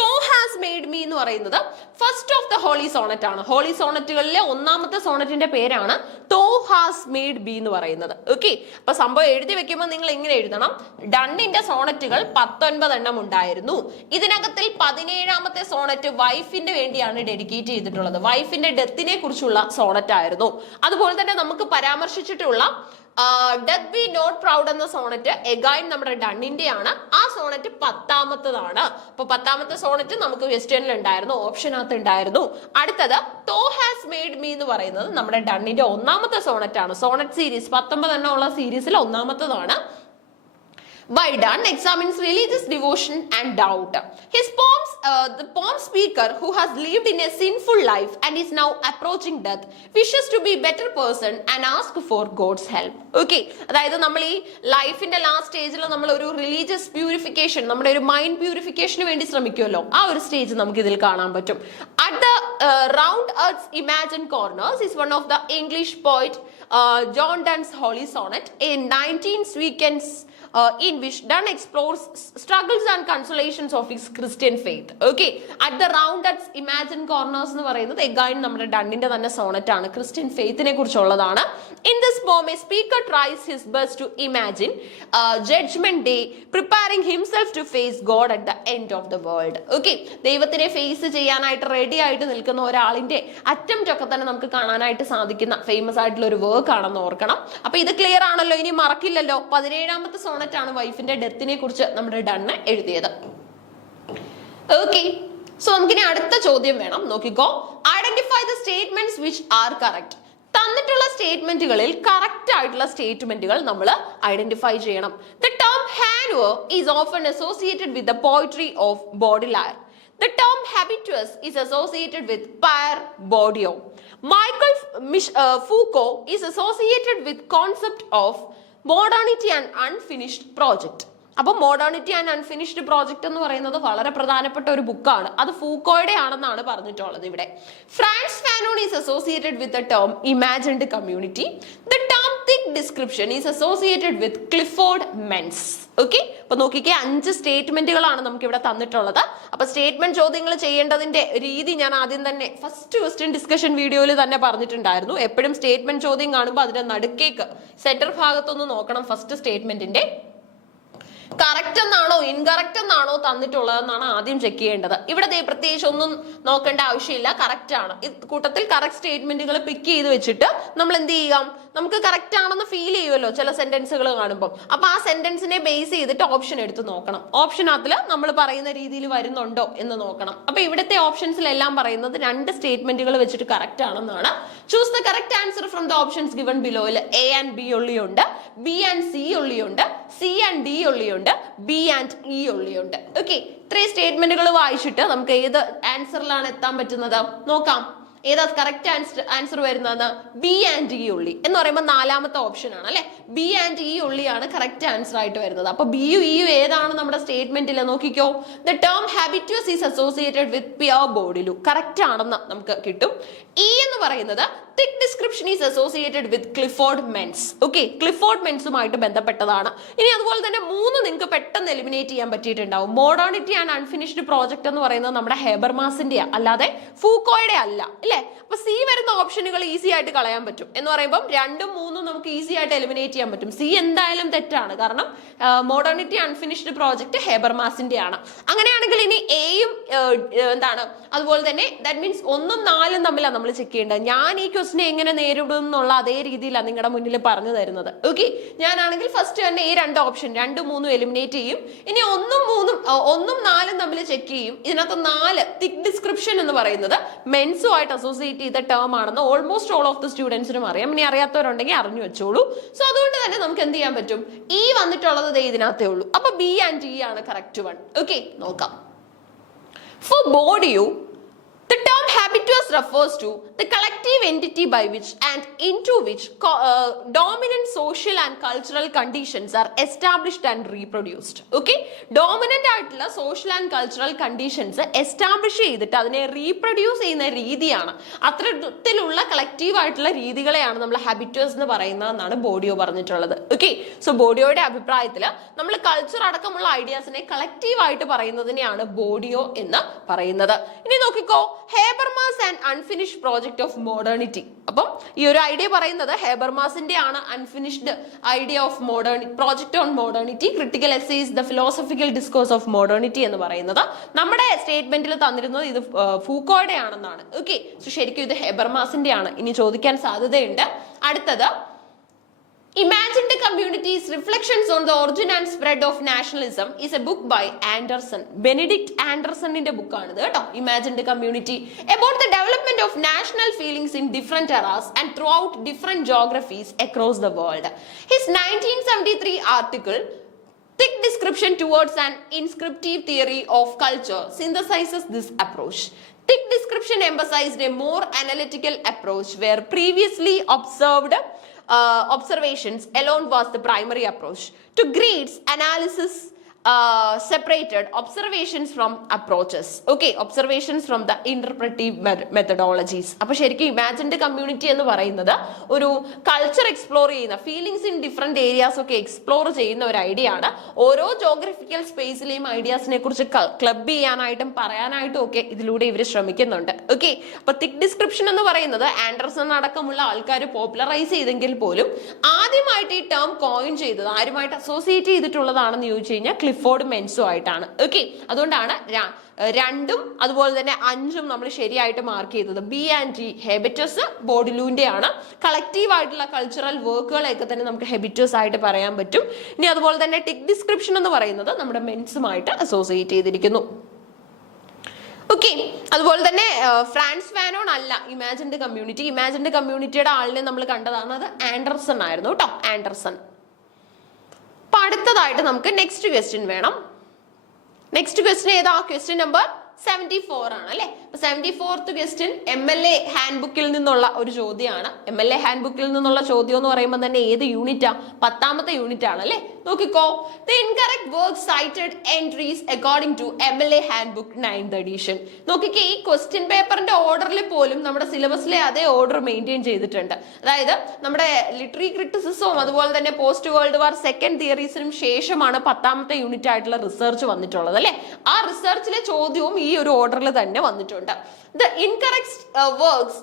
തോ has made me എന്ന് പറയുന്നത് first of the holy sonnet ആണ്. ഹോളി സോണറ്റുകളിലെ ഒന്നാമത്തെ സോണറ്റിന്റെ പേരാണ് തോ ഹാസ് മെയ്ഡ് ബി എന്ന് പറയുന്നത്. ഓക്കെ, അപ്പൊ സംഭവം എഴുതി വെക്കുമ്പോൾ നിങ്ങൾ എങ്ങനെ എഴുതണം? ഡണ്ണിന്റെ സോണറ്റുകൾ 19 എണ്ണം ഉണ്ടായിരുന്നു. ഇതിനകത്തിൽ 17ാമത്തെ സോണറ്റ് വൈഫിന്റെ വേണ്ടിയാണ് ഡെഡിക്കേറ്റ് ചെയ്തിട്ടുള്ളത്. വൈഫിന്റെ ഡെത്തിനെ കുറിച്ചുള്ള സോണറ്റ് ആയിരുന്നു. അതുപോലെ തന്നെ നമുക്ക് പരാമർശിച്ചിട്ടുള്ള ഡെത്ത് ബി നോട്ട് പ്രൗഡ് എന്ന സോണറ്റ് എഗൈൻ നമ്മുടെ ഡണ്ണിന്റെ ആണ്. ആ സോണറ്റ് 10ാമത്തതാണ്. അപ്പൊ 10ാമത്തെ സോണറ്റ് നമുക്ക് ക്വസ്റ്റ്യനിൽ ഉണ്ടായിരുന്നു, ഓപ്ഷനകത്ത് ഉണ്ടായിരുന്നു. അടുത്തത് തോ ഹാസ് മെയ്ഡ് മീ എന്ന് പറയുന്നത് നമ്മുടെ ഡണ്ണിന്റെ 1ാമത്തെ സോണറ്റ് ആണ്. സോണറ്റ് സീരീസ് 19 എണ്ണം ഉള്ള സീരീസിൽ 1ാമത്തതാണ്. By Donne examines religious devotion and doubt. His poems, the poem speaker who has lived in a sinful life and is now approaching death wishes to be a better person and ask for God's help. Okay, അതായത് നമ്മൾ ഈ ലൈഫിന്റെ last സ്റ്റേജിൽ നമ്മൾ ഒരു religious purification, നമ്മുടെ ഒരു mind പ്യൂരിഫിക്കേഷന് വേണ്ടി ശ്രമിക്കുമല്ലോ, ആ ഒരു സ്റ്റേജ് നമുക്ക് ഇതിൽ കാണാൻ പറ്റും. At the round earth's imagined corners is one of the English poet John Donne's holy sonnet in 19 weekends in which Donne explores struggles and consolations of his Christian faith. Okay. At the round at imagine corners എന്ന് പറയുന്നത് again നമ്മുടെ ഡണ്ണിന്റെ തന്നെ sonnet ആണ്, Christian ഫെയ്ത്തിനെ കുറിച്ചുള്ളതാണ്. In this poem a speaker tries his best to imagine judgement day preparing himself to face God at the end of the world. Okay, ദൈവത്തിനെ face ചെയ്യാനായിട്ട് റെഡി ആയിട്ട് നിൽക്കുന്ന ഒരാളിന്റെ അറ്റംപ്റ്റ് ഒക്കെ തന്നെ നമുക്ക് കാണാനായിട്ട് സാധിക്കുന്ന ഫേമസ് ആയിട്ടുള്ള ഒരു വർക്ക് ആണെന്ന് ഓർക്കണം. അപ്പൊ ഇത് ക്ലിയർ ആണല്ലോ, ഇനി മറക്കില്ലല്ലോ. 17ാമത്തെ സോണറ്റ് ആണ് വൈഫിന്റെ ഡെത്തിനെ കുറിച്ച് നമ്മുടെ ഡണ്ണ് എഴുതിയത്. ഓക്കെ, സോ നമുക്കിനി അടുത്ത ചോദ്യം വേണം, നോക്കിക്കോ. Identify the statements which are correct. തന്നിട്ടുള്ള സ്റ്റേറ്റ്മെന്റുകളിൽ കറക്റ്റ് ആയിട്ടുള്ള സ്റ്റേറ്റ്മെന്റുകൾ നമ്മൾ ഐഡന്റിഫൈ ചെയ്യണം. ദ ടേം ഹാൻവർ is often associated with the poetry of Baudelaire. The term habitus is associated with Pierre Bourdieu. Michael Foucault is associated with concept of modernity and unfinished project. അപ്പോൾ modernity and unfinished project എന്ന് പറയുന്നത് വളരെ പ്രധാനപ്പെട്ട ഒരു ബുക്കാണ്. അത് ഫൂക്കോയുടെ ആണെന്നാണ് പറഞ്ഞിട്ടുള്ളത് ഇവിടെ. Frantz Fanon is associated with the term imagined community. The term thick description is associated with Clifford മെൻസ്. ഓക്കെ, അപ്പൊ നോക്കിക്കേ, 5 സ്റ്റേറ്റ്മെന്റുകളാണ് നമുക്ക് ഇവിടെ തന്നിട്ടുള്ളത്. അപ്പൊ സ്റ്റേറ്റ്മെന്റ് ചോദ്യങ്ങൾ ചെയ്യേണ്ടതിന്റെ രീതി ഞാൻ ആദ്യം തന്നെ ഫസ്റ്റ് ക്വസ്റ്റ്യൻ ഡിസ്കഷൻ വീഡിയോയിൽ തന്നെ പറഞ്ഞിട്ടുണ്ടായിരുന്നു. എപ്പോഴും സ്റ്റേറ്റ്മെന്റ് ചോദ്യം കാണുമ്പോൾ അതിന്റെ നടുക്കേക്ക് സെന്റർ ഭാഗത്തൊന്ന് നോക്കണം. ഫസ്റ്റ് സ്റ്റേറ്റ്മെന്റിന്റെ കറക്റ്റ് എന്നാണോ ഇൻകറക്റ്റ് എന്നാണോ തന്നിട്ടുള്ളതെന്നാണ് ആദ്യം ചെക്ക് ചെയ്യേണ്ടത്. ഇവിടെ പ്രത്യേകിച്ച് ഒന്നും നോക്കേണ്ട ആവശ്യമില്ല, കറക്റ്റ് ആണ്. കൂട്ടത്തിൽ കറക്റ്റ് സ്റ്റേറ്റ്മെന്റുകൾ പിക്ക് ചെയ്ത് വെച്ചിട്ട് നമ്മൾ എന്ത് ചെയ്യാം, നമുക്ക് കറക്റ്റ് ആണെന്ന് ഫീൽ ചെയ്യുമല്ലോ ചില സെന്റൻസുകൾ കാണുമ്പോൾ. അപ്പൊ ആ സെന്റൻസിനെ ബേസ് ചെയ്തിട്ട് ഓപ്ഷൻ എടുത്ത് നോക്കണം. ഓപ്ഷനകത്തിൽ നമ്മൾ പറയുന്ന രീതിയിൽ വരുന്നുണ്ടോ എന്ന് നോക്കണം. അപ്പൊ ഇവിടുത്തെ ഓപ്ഷൻസിലെല്ലാം പറയുന്നത് 2 സ്റ്റേറ്റ്മെന്റുകൾ വെച്ചിട്ട് കറക്റ്റ് ആണെന്നാണ്. Choose the correct answer from the options given ബിലോയിൽ. എ ആൻഡ് ബി ഉള്ളിയുണ്ട്, ബി ആൻഡ് സി ഉള്ളിയുണ്ട്, സി ആൻഡ് ഡി ഉള്ളിയുണ്ട്, ബി ആൻഡ് ഇ ഉള്ളിയുണ്ട്. ഓക്കെ, 3 സ്റ്റേറ്റ്മെന്റുകൾ വായിച്ചിട്ട് നമുക്ക് ഏത് ആൻസറിലാണ് എത്താൻ പറ്റുന്നത് നോക്കാം. ഏതാ കറക്റ്റ് ആൻസർ വരുന്നത്? ബി ആൻഡ് ഇ ഉള്ളി എന്ന് പറയുമ്പോൾ 4ാമത്തെ ഓപ്ഷൻ ആണ് അല്ലെ. ബി ആൻഡ് ഇ ഉള്ളിയാണ് കറക്റ്റ് ആൻസർ ആയിട്ട് വരുന്നത്. അപ്പൊ ബിയും ഇയും ഏതാണ് നമ്മുടെ സ്റ്റേറ്റ്മെന്റിൽ നോക്കിക്കോ. The term habitus is associated with Pierre ബോഡിലു, കറക്റ്റ് ആണെന്ന് നമുക്ക് കിട്ടും. ഇ എന്ന് പറയുന്നത് thick description is associated with Clifford മെൻസ്. ഓക്കെ, ക്ലിഫോർഡ് മെൻസുമായിട്ട് ബന്ധപ്പെട്ടതാണ്. ഇനി അതുപോലെ തന്നെ 3 നിങ്ങൾക്ക് പെട്ടെന്ന് എലിമിനേറ്റ് ചെയ്യാൻ പറ്റിയിട്ടുണ്ടാവും. മോഡേണിറ്റി ആൻഡ് അൺഫിനിഷ്ഡ് പ്രോജക്റ്റ് എന്ന് പറയുന്നത് നമ്മുടെ ഹേബർമാസിന്റെ അല്ലാതെ ഫൂക്കോയുടെ അല്ല അല്ലെ. അപ്പൊ സി വരുന്ന ഓപ്ഷനുകൾ ഈസി ആയിട്ട് കളയാൻ പറ്റും എന്ന് പറയുമ്പോൾ 2ഉം 3ഉം നമുക്ക് ഈസി ആയിട്ട് എലിമിനേറ്റ് ചെയ്യാൻ പറ്റും. സി എന്തായാലും തെറ്റാണ്, കാരണം മോഡേണിറ്റി അൺഫിനിഷ്ഡ് പ്രോജക്റ്റ് ഹേബർമാസിന്റെ ആണ്. അങ്ങനെയാണെങ്കിൽ ഇനി എയും എന്താണ്, അതുപോലെ തന്നെ ദാറ്റ് മീൻസ് 1ഉം 4ഉം തമ്മിലാണ് നമ്മൾ ചെക്ക് ചെയ്യേണ്ടത്. ഞാൻ ഈ ക്വസ്റ്റിനെ എങ്ങനെ നേരിടും എന്നുള്ള അതേ രീതിയിലാണ് നിങ്ങളുടെ മുന്നിൽ പറഞ്ഞു തരുന്നത്. ഓക്കെ, ഞാനാണെങ്കിൽ ഫസ്റ്റ് തന്നെ ഈ 2 ഓപ്ഷൻ 2ഉം 3ഉം എലിമിനേറ്റ് ചെയ്യും. ഇനി 1ഉം 4ഉം തമ്മിൽ ചെക്ക് ചെയ്യും. ഇതിനകത്ത് 4 തിക് ഡിസ്ക്രിപ്ഷൻ എന്ന് പറയുന്നത് മെൻസുമായിട്ട് അസോസിയേറ്റ് ചെയ്ത ടേം ആണെന്ന് ഓൾമോസ്റ്റ് ഓൾ ഓഫ് ദ സ്റ്റുഡൻസിനും അറിയാം. ഇനി അറിയാത്തവരുണ്ടെങ്കിൽ അറിഞ്ഞു വെച്ചോളൂ. സോ അതുകൊണ്ട് തന്നെ നമുക്ക് എന്ത് ചെയ്യാൻ പറ്റും, ഈ വന്നിട്ടുള്ളത് ഇതിനകത്തേ ഉള്ളൂ. അപ്പൊ ബി ആൻഡ് ഇ ആണ് കറക്റ്റ് വൺ. ഓക്കെ, നോക്കാം. For Bourdieu, the term habitus refers to the collective entity by which and into which dominant social and cultural conditions are established and reproduced. Okay, dominant ആയിട്ടുള്ള social and cultural conditions establish ചെയ്തിട്ട് അതിനെ reproduce ചെയ്യുന്ന രീതിയാണ്, അത്തരത്തിലുള്ള collective ആയിട്ടുള്ള രീതികളെയാണ് നമ്മൾ habits എന്ന് പറയുന്നതെന്നാണ് ബോർഡിയോ പറഞ്ഞിട്ടുള്ളത്. ഓക്കെ, സോ ബോർഡിയോയുടെ അഭിപ്രായത്തിൽ നമ്മൾ കൾച്ചർ അടക്കമുള്ള ഐഡിയാസിനെ കളക്റ്റീവ് ആയിട്ട് പറയുന്നതിനെയാണ് ബോർഡിയോ എന്ന് പറയുന്നത്. ഇനി നോക്കിക്കോ, Habermas and unfinished project of modernity. അപ്പം ഈ ഒരു ഐഡിയ പറയുന്നത് ഹേബർമാസിന്റെ ആണ്. Unfinished idea of project on modernity, critical essays, the philosophical discourse of modernity എന്ന് പറയുന്നത് നമ്മുടെ സ്റ്റേറ്റ്മെന്റിൽ തന്നിരുന്നത് ഇത് ഫൂക്കോയുടെ ആണെന്നാണ്. ഓക്കെ, സോ ശരിക്കും ഇത് ഹേബർമാസിന്റെ ആണ്. ഇനി ചോദിക്കാൻ സാധ്യതയുണ്ട്. അടുത്തത് Imagined Communities Reflections on the Origin and Spread of Nationalism is a book by Anderson. Benedict Anderson in the book ആണ് കേട്ടോ. Imagined Community about the development of national feelings in different eras and throughout different geographies across the world. His 1973 article Thick Description Towards an Inscriptive Theory of Culture synthesizes this approach. Thick description emphasized a more analytical approach where previously observations alone was the primary approach. To Greets, analysis separated observations from approaches. Okay, observations from the interpretive methodologies. അപ്പൊ ശരിക്കും imagined community എന്ന് പറയുന്നത് ഒരു culture explore ചെയ്യുന്ന, feelings in different areas ഒക്കെ explore ചെയ്യുന്ന ഒരു idea ആണ്. ഓരോ ജോഗ്രഫിക്കൽ സ്പേസിലെയും ഐഡിയാസിനെ കുറിച്ച് ക്ലബ് ചെയ്യാനായിട്ടും പറയാനായിട്ടും ഒക്കെ ഇതിലൂടെ ഇവർ ശ്രമിക്കുന്നുണ്ട്. ഓക്കെ, അപ്പൊ തിക് ഡിസ്ക്രിപ്ഷൻ എന്ന് പറയുന്നത് ആൻഡർസൺ അടക്കമുള്ള ആൾക്കാർ പോപ്പുലറൈസ് ചെയ്തെങ്കിൽ പോലും ആദ്യമായിട്ട് ഈ ടേം കോയിൻ ചെയ്തത്, ആരുമായിട്ട് അസോസിയേറ്റ് ചെയ്തിട്ടുള്ളതാണെന്ന് ചോദിച്ചു കഴിഞ്ഞാൽ ക്ലിഫോർഡ് മെൻസോ ആയിട്ടാണ്. ഓക്കെ, അതുകൊണ്ടാണ് 2ഉം അതുപോലെ തന്നെ 5ഉം നമ്മൾ ശരിയായിട്ട് മാർക്ക് ചെയ്തത്. ബി ആൻഡ് ഡി ഹെബിറ്റസ് ബോഡിലൂന്റെ ആണ്. കളക്റ്റീവ് ആയിട്ടുള്ള കൾച്ചറൽ വർക്കുകളെയൊക്കെ തന്നെ നമുക്ക് ഹെബിറ്റസ് ആയിട്ട് പറയാൻ പറ്റും. ഇനി അതുപോലെ തന്നെ ടിക് ഡിസ്ക്രിപ്ഷൻ എന്ന് പറയുന്നത് നമ്മുടെ മെൻസുമായിട്ട് അസോസിയേറ്റ് ചെയ്തിരിക്കുന്നു. ഓക്കെ, അതുപോലെ തന്നെ ഫ്രാൻസ് ഫാനോൺ അല്ല ഇമാജിൻഡ് കമ്മ്യൂണിറ്റി. ഇമാജിൻഡ് കമ്മ്യൂണിറ്റിയുടെ ആളിനെ നമ്മൾ കണ്ടതാണ്, അത് ആൻഡർസൺ ആയിരുന്നു കേട്ടോ, ആൻഡർസൺ. അപ്പൊ അടുത്തതായിട്ട് നമുക്ക് നെക്സ്റ്റ് ക്വസ്റ്റ്യൻ വേണം. നെക്സ്റ്റ് ക്വസ്റ്റ്യൻ ഏതാ? ക്വസ്റ്റ്യൻ നമ്പർ 74 ആണ് അല്ലെ. 74th ക്വസ്റ്റ്യൻ MLA ഹാൻഡ് ബുക്കിൽ നിന്നുള്ള ഒരു ചോദ്യമാണ്. MLA ഹാൻഡ് ബുക്കിൽ നിന്നുള്ള ചോദ്യം എന്ന് പറയുമ്പോൾ തന്നെ ഏത് യൂണിറ്റാ? 10ാമത്തെ യൂണിറ്റ് ആണ് അല്ലെ. നോക്കിക്കോ, the incorrect work cited entries according to MLA handbook 9th edition. നോക്കിക്കേ, ഈ ക്വസ്റ്റ്യൻ പേപ്പറിന്റെ ഓർഡറിൽ പോലും നമ്മുടെ സിലബസിലെ അതേ ഓർഡർ മെയിൻറ്റെയിൻ ചെയ്തിട്ടുണ്ട്. അതായത് നമ്മുടെ ലിറ്ററി ക്രിറ്റിസിസവും അതുപോലെ തന്നെ പോസ്റ്റ് വേൾഡ് വാർ സെക്കൻഡ് തിയറീസിനും ശേഷമാണ് 10ാമത്തെ യൂണിറ്റ് ആയിട്ടുള്ള റിസർച്ച് വന്നിട്ടുള്ളത് അല്ലെ. ആ റിസർച്ചിലെ ചോദ്യവും ഈ ഒരു ഓർഡറിൽ തന്നെ വന്നിട്ടുണ്ട്. The incorrect works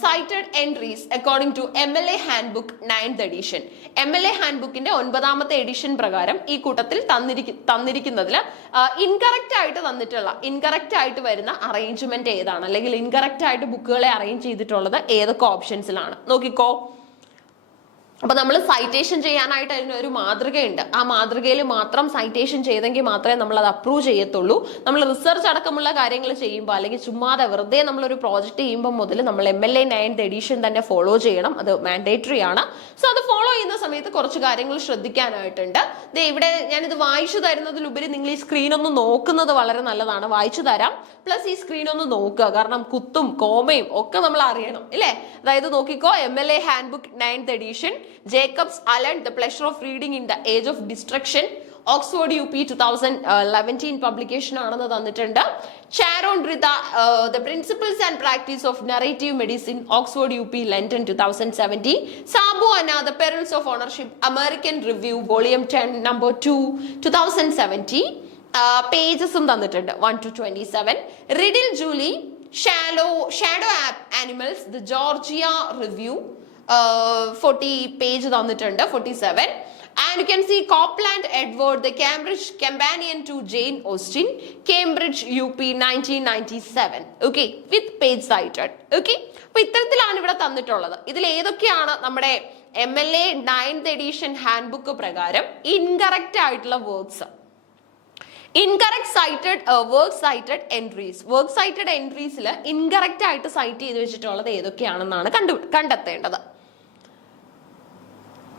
cited entries according to MLA handbook 9th edition. MLA handbookന്റെ 9ാമത്തെ എഡിഷൻ പ്രകാരം ഈ കൂട്ടത്തിൽ തന്നിരിക്കുന്നതിൽ ഇൻകറക്റ്റ് ആയിട്ട് തന്നിട്ടുള്ള, ഇൻകറക്റ്റ് ആയിട്ട് വരുന്ന അറേഞ്ച്മെന്റ് ഏതാണ്, അല്ലെങ്കിൽ ഇൻകറക്റ്റ് ആയിട്ട് ബുക്കുകളെ അറേഞ്ച് ചെയ്തിട്ടുള്ളത് ഏതൊക്കെ ഓപ്ഷൻസിലാണ്? നോക്കിക്കോ. അപ്പൊ നമ്മൾ സൈറ്റേഷൻ ചെയ്യാനായിട്ട് അതിന് ഒരു മാതൃകയുണ്ട്. ആ മാതൃകയിൽ മാത്രം സൈറ്റേഷൻ ചെയ്തെങ്കിൽ മാത്രമേ നമ്മൾ അത് അപ്രൂവ് ചെയ്യത്തുള്ളൂ. നമ്മൾ റിസർച്ച് അടക്കമുള്ള കാര്യങ്ങൾ ചെയ്യുമ്പോൾ, അല്ലെങ്കിൽ ചുമ്മാതെ വെറുതെ നമ്മളൊരു പ്രോജക്റ്റ് ചെയ്യുമ്പോൾ മുതൽ നമ്മൾ MLA 9th എഡിഷൻ തന്നെ ഫോളോ ചെയ്യണം. അത് മാൻഡേറ്ററി ആണ്. സോ അത് ഫോളോ ചെയ്യുന്ന സമയത്ത് കുറച്ച് കാര്യങ്ങൾ ശ്രദ്ധിക്കാനായിട്ടുണ്ട്. ഇവിടെ ഞാനിത് വായിച്ചു തരുന്നതിലുപരി നിങ്ങൾ ഈ സ്ക്രീൻ ഒന്ന് നോക്കുന്നത് വളരെ നല്ലതാണ്. വായിച്ചു തരാം, പ്ലസ് ഈ സ്ക്രീൻ ഒന്ന് നോക്കുക. കാരണം കുത്തും കോമയും ഒക്കെ നമ്മൾ അറിയണം ഇല്ലേ. അതായത് നോക്കിക്കോ, MLA handbook 9th edition, Jacobs Alan, the pleasure of reading in the age of distraction, Oxford UP 2011 publication ആണെന്ന് തന്നിട്ടുണ്ട്. Sharon Rita, the principles and practice of narrative medicine, Oxford UP London 2017. Sabo Anna, the perils of ownership, American review volume 10 number 2 2017. പേജസും തന്നിട്ടുണ്ട് 1 to 27. Riddle Julie, shadow animals, the Georgia review 40 page തന്നിട്ടുണ്ട് 47. And you can see Copland Edward, the Cambridge Companion to Jane Austen, Cambridge UP 1997. Okay, with page cited. Okay, അപ്പൊ ഇത്തരത്തിലാണ് ഇവിടെ തന്നിട്ടുള്ളത്. ഇതിൽ ഏതൊക്കെയാണ് നമ്മുടെ MLA 9th edition handbook പ്രകാരം incorrect ആയിട്ടുള്ള works? Incorrect cited work cited entries. Work cited എൻട്രീസിൽ ഇൻകറക്റ്റ് ആയിട്ട് സൈറ്റ് ചെയ്ത് വെച്ചിട്ടുള്ളത് ഏതൊക്കെയാണെന്നാണ് കണ്ടെത്തേണ്ടത്.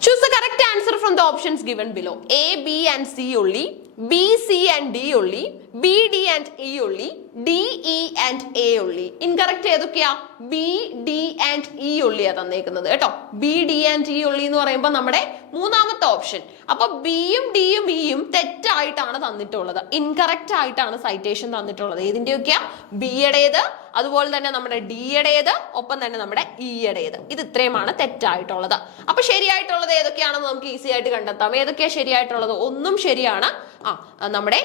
Choose the correct answer from the options given below. A, B and C only, B, C and D only, B, D and E only, D, E and A only. Incorrect ഏതൊക്കെയാ? B, D and E only ആ തന്നേക്കുന്നത് കേട്ടോ. B, D and E only എന്ന് പറയുമ്പോൾ നമ്മുടെ 3ാമത്തെ option. അപ്പൊ ബിയും ഡിയും ഇയും തെറ്റായിട്ടാണ് തന്നിട്ടുള്ളത്. ഇൻകറക്റ്റ് ആയിട്ടാണ് സൈറ്റേഷൻ തന്നിട്ടുള്ളത്. ഏതിന്റെയൊക്കെയാ? ബിയുടേത്, അതുപോലെ തന്നെ നമ്മുടെ ഡിയുടേത്, ഒപ്പം തന്നെ നമ്മുടെ ഇയുടേത്. ഇത് ഇത്രയുമാണ് തെറ്റായിട്ടുള്ളത്. അപ്പൊ ശരിയായിട്ടുള്ളത് ഏതൊക്കെയാണെന്ന് നമുക്ക് ഈസി ആയിട്ട് കണ്ടെത്താം. ഏതൊക്കെയാ ശരിയായിട്ടുള്ളത്? 1ഉം ശരിയാണ്, നമ്മുടെ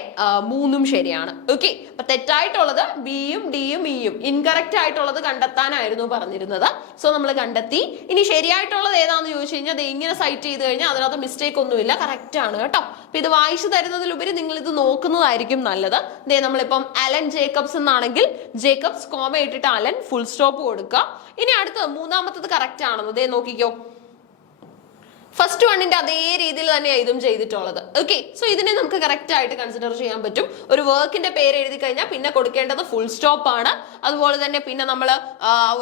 3ഉം ശരിയാണ്. ഓക്കെ, അപ്പൊ തെറ്റായിട്ടുള്ളത് ബിയും ഡിയും ഇയും. ഇൻകറക്റ്റ് ആയിട്ടുള്ളത് കണ്ടെത്താനായിരുന്നു പറഞ്ഞിരുന്നത്. സോ നമ്മൾ കണ്ടെത്തി. ഇനി ശരിയായിട്ടുള്ളത് ഏതാണെന്ന് ചോദിച്ചു കഴിഞ്ഞാൽ ഇങ്ങനെ സൈറ്റ് ചെയ്ത് കഴിഞ്ഞാൽ അതിനകത്ത് മിസ്റ്റേക്ക് ഒന്നുമില്ല, കറക്റ്റ് ആണ് കേട്ടോ. അപ്പൊ ഇത് വായിച്ചു തരുന്നതിലുപരി നിങ്ങൾ ഇത് നോക്കുന്നതായിരിക്കും നല്ലത്. നമ്മളിപ്പം അലൻ ജേക്കബ്സ് എന്നാണെങ്കിൽ ജേക്കബ്സ് കോമ ഇട്ടിട്ട് അലൻ ഫുൾ സ്റ്റോപ്പ് കൊടുക്കുക. ഇനി അടുത്തത് 3ാമത്തത് കറക്റ്റ് ആണെന്ന് നോക്കിക്കോ. ഫസ്റ്റ് വണ്ണിന്റെ അതേ രീതിയിൽ തന്നെയാണ് ഇതും ചെയ്തിട്ടുള്ളത്. ഓക്കെ, സോ ഇതിനെ നമുക്ക് കറക്റ്റ് ആയിട്ട് കൺസിഡർ ചെയ്യാൻ പറ്റും. ഒരു വർക്കിന്റെ പേര് എഴുതി കഴിഞ്ഞാൽ പിന്നെ കൊടുക്കേണ്ടത് ഫുൾ സ്റ്റോപ്പ് ആണ്. അതുപോലെ തന്നെ പിന്നെ നമ്മൾ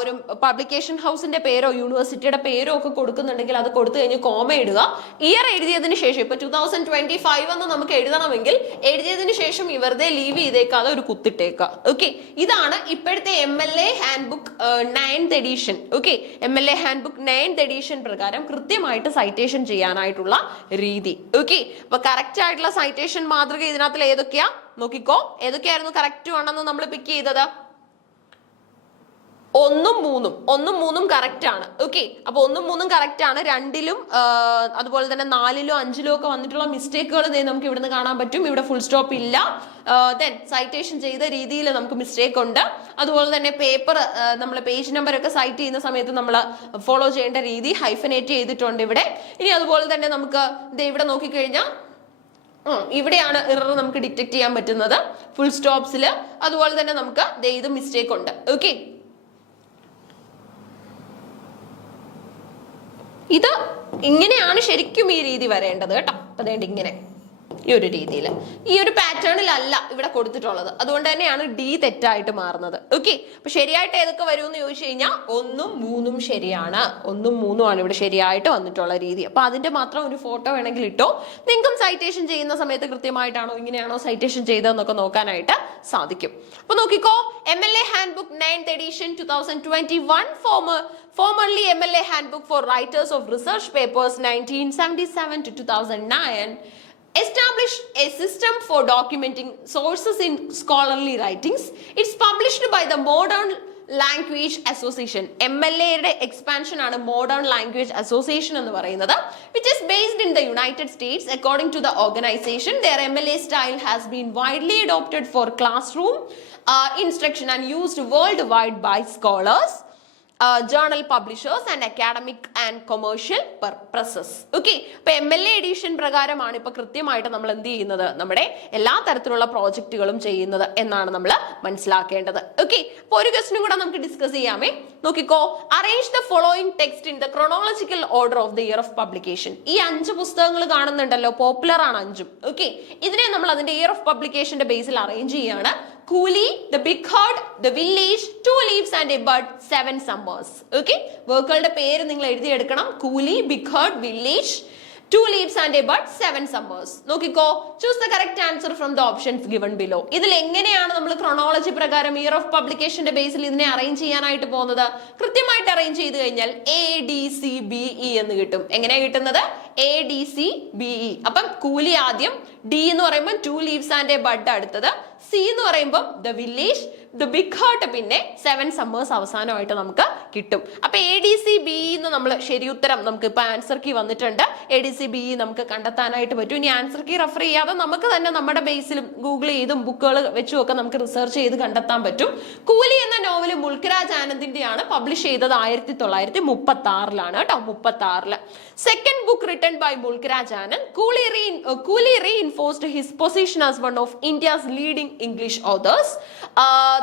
ഒരു പബ്ലിക്കേഷൻ ഹൗസിന്റെ പേരോ യൂണിവേഴ്സിറ്റിയുടെ പേരോ ഒക്കെ കൊടുക്കുന്നുണ്ടെങ്കിൽ അത് കൊടുത്തു കഴിഞ്ഞ് കോമ ഇടുക. ഇയർ എഴുതിയതിന് ശേഷം ഇപ്പൊ 2025 എന്ന് നമുക്ക് എഴുതണമെങ്കിൽ എഴുതിയതിന് ശേഷം വെറുതെ ലീവ് ചെയ്തേക്കാതെ ഒരു കുത്തിട്ടേക്കുക. ഓക്കെ, ഇതാണ് ഇപ്പോഴത്തെ MLA handbook 9th edition. Okay, MLA handbook 9th edition പ്രകാരം കൃത്യമായിട്ട് സൈറ്റ് സൈറ്റേഷൻ ചെയ്യാനായിട്ടുള്ള രീതി. ഓക്കെ, അപ്പൊ കറക്റ്റ് ആയിട്ടുള്ള സൈറ്റേഷൻ മാതൃക ഇതിനകത്തിൽ ഏതൊക്കെയാ നോക്കിക്കോ. ഏതൊക്കെയായിരുന്നു കറക്റ്റ് ആണെന്ന് നമ്മൾ പിക്ക് ചെയ്തത്? 1, 3 കറക്റ്റ് ആണ്. ഓക്കെ, അപ്പൊ 1, 3 കറക്റ്റ് ആണ്. 2-ലും അതുപോലെ തന്നെ 4-ലും 5-ലും ഒക്കെ വന്നിട്ടുള്ള മിസ്റ്റേക്കുകൾ നമുക്ക് ഇവിടുന്ന് കാണാൻ പറ്റും. ഇവിടെ ഫുൾ സ്റ്റോപ്പ് ഇല്ല. ദെൻ സൈറ്റേഷൻ ചെയ്ത രീതിയിൽ നമുക്ക് മിസ്റ്റേക്ക് ഉണ്ട്. അതുപോലെ തന്നെ പേപ്പർ നമ്മൾ പേജ് നമ്പർ ഒക്കെ സൈറ്റ് ചെയ്യുന്ന സമയത്ത് നമ്മൾ ഫോളോ ചെയ്യേണ്ട രീതി ഹൈഫനേറ്റ് ചെയ്തിട്ടുണ്ട് ഇവിടെ. ഇനി അതുപോലെ തന്നെ നമുക്ക് ഇവിടെ നോക്കിക്കഴിഞ്ഞാൽ ഇവിടെയാണ് എറർ നമുക്ക് ഡിറ്റക്ട് ചെയ്യാൻ പറ്റുന്നത്, ഫുൾ സ്റ്റോപ്സിൽ. അതുപോലെ തന്നെ നമുക്ക് ഇത് മിസ്റ്റേക്ക് ഉണ്ട്. ഓക്കെ, ഇത് ഇങ്ങനെയാണ് ശരിക്കും ഈ രീതി വരേണ്ടത് കേട്ടോ. അപ്പൊ ഇങ്ങനെ ഈ ഒരു രീതിയിൽ, ഈ ഒരു പാറ്റേണിലല്ല ഇവിടെ കൊടുത്തിട്ടുള്ളത്. അതുകൊണ്ട് തന്നെയാണ് ഡി തെറ്റായിട്ട് മാറുന്നത്. ഓക്കെ, അപ്പൊ ശരിയായിട്ട് ഏതൊക്കെ വരും എന്ന് ചോദിച്ചു കഴിഞ്ഞാൽ 1, 3 ശരിയാണ്. 1, 3 ആണ് ഇവിടെ ശരിയായിട്ട് വന്നിട്ടുള്ള രീതി. അപ്പൊ അതിന്റെ മാത്രം ഒരു ഫോട്ടോ വേണമെങ്കിൽ ഇട്ടോ. നിങ്ങൾക്കും സൈറ്റേഷൻ ചെയ്യുന്ന സമയത്ത് കൃത്യമായിട്ടാണോ ഇങ്ങനെയാണോ സൈറ്റേഷൻ ചെയ്തതെന്നൊക്കെ നോക്കാനായിട്ട് സാധിക്കും. അപ്പൊ നോക്കിക്കോ, MLA handbook 9th edition 2021, formerly MLA handbook for writers of research papers 1977 to 2009, established a system for documenting sources in scholarly writings. It's published by the Modern Language Association. MLA യുടെ expansion ആണ് Modern Language Association എന്ന് പറയുന്നത്, which is based in the United States. According to the organization, their MLA style has been widely adopted for classroom instruction and used worldwide by scholars, journal publishers and academic and commercial purposes. Okay, അപ്പൊ MLA edition പ്രകാരമാണ് ഇപ്പൊ കൃത്യമായിട്ട് നമ്മൾ എന്ത് ചെയ്യുന്നത്, നമ്മുടെ എല്ലാ തരത്തിലുള്ള പ്രോജക്റ്റുകളും ചെയ്യുന്നത് എന്നാണ് നമ്മൾ മനസ്സിലാക്കേണ്ടത്. ഓക്കെ, അപ്പൊ ഒരു ക്വസ്റ്റ്യനും കൂടെ നമുക്ക് ഡിസ്കസ് ചെയ്യാമേ. നോക്കിക്കോ, arrange the following text in the chronological order of the year of publication. ഈ 5 പുസ്തകങ്ങൾ കാണുന്നുണ്ടല്ലോ, പോപ്പുലർ ആണ് 5ഉം. ഓക്കെ, ഇതിനെ നമ്മൾ അതിന്റെ ഇയർ ഓഫ് പബ്ലിക്കേഷന്റെ ബേസിൽ അറേഞ്ച് ചെയ്യാണ്. Coolie, The Big Heart, The Village, 2 Leaves and a Bud, 7 Summers. Okay, വർക്കുകളുടെ പേര് നിങ്ങൾ എഴുതിയെടുക്കണം. Coolie, Big Heart, Village, 2 Leaves and a Bud, 7 Summers. നോക്കിക്കോ, choose the correct answer from the options given below. ഇതിൽ എങ്ങനെയാണ് നമ്മൾ chronology പ്രകാരം year of പബ്ലിക്കേഷന്റെ ബേസിൽ ഇതിനെ arrange ചെയ്യാനായിട്ട് പോകുന്നത്? കൃത്യമായിട്ട് അറേഞ്ച് ചെയ്ത് കഴിഞ്ഞാൽ ADCBE എന്ന് കിട്ടും. എങ്ങനെയാണ് കിട്ടുന്നത്? ADCBE. അപ്പം കൂലി ആദ്യം, ഡി എന്ന് പറയുമ്പോൾ 2 Leaves and a Bud അടുത്തത്, സി എന്ന് പറയുമ്പോൾ the village, the big heart, പിന്നെ 7 Summers അവസാനമായിട്ട് നമുക്ക് കിട്ടും. അപ്പൊ ADCBE എന്ന് നമ്മൾ ശരി ഉത്തരം നമുക്ക് ഇപ്പൊ ആൻസർ കീ വന്നിട്ടുണ്ട്. ADCBE നമുക്ക് കണ്ടെത്താനായിട്ട് പറ്റും. ഇനി ആൻസർ കീ റെഫർ ചെയ്യാതെ നമുക്ക് തന്നെ നമ്മുടെ ബേസിലും ഗൂഗിൾ ചെയ്തും ബുക്കുകൾ വെച്ചും ഒക്കെ നമുക്ക് റിസർച്ച് ചെയ്ത് കണ്ടെത്താൻ പറ്റും. കൂലി എന്ന നോവല് മുൾക്രാജ് ആനന്ദിന്റെയാണ്. പബ്ലിഷ് ചെയ്തത് 1936 കേട്ടോ, 36. Second book written by മുൾക്രാജ് Anand. കൂലി reinforced his position as one of India's leading English authors.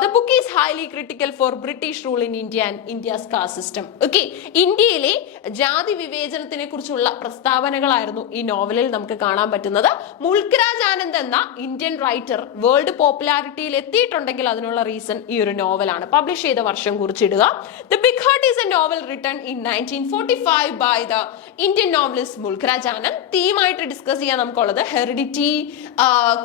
The book is highly critical for British rule in India and India's caste system. Okay, ഇന്ത്യയിലെ ജാതി വിവേചനത്തിനെ കുറിച്ചുള്ള പ്രസ്താവനകളായിരുന്നു ഈ നോവലിൽ നമുക്ക് കാണാൻ പറ്റുന്നത്. മുൾക്രാജ് ആനന്ദ് എന്ന ഇന്ത്യൻ റൈറ്റർ വേൾഡ് പോപ്പുലാരിറ്റിയിൽ എത്തിയിട്ടുണ്ടെങ്കിൽ അതിനുള്ള റീസൺ ഈ ഒരു നോവലാണ്. പബ്ലിഷ് ചെയ്ത വർഷം കുറിച്ചിടുക. The Big Heart is a novel written in 1945 by the Indian novelist മുൾക്രാജ് Anand. തീമായിട്ട് discuss ചെയ്യാൻ നമുക്കുള്ളത് heredity,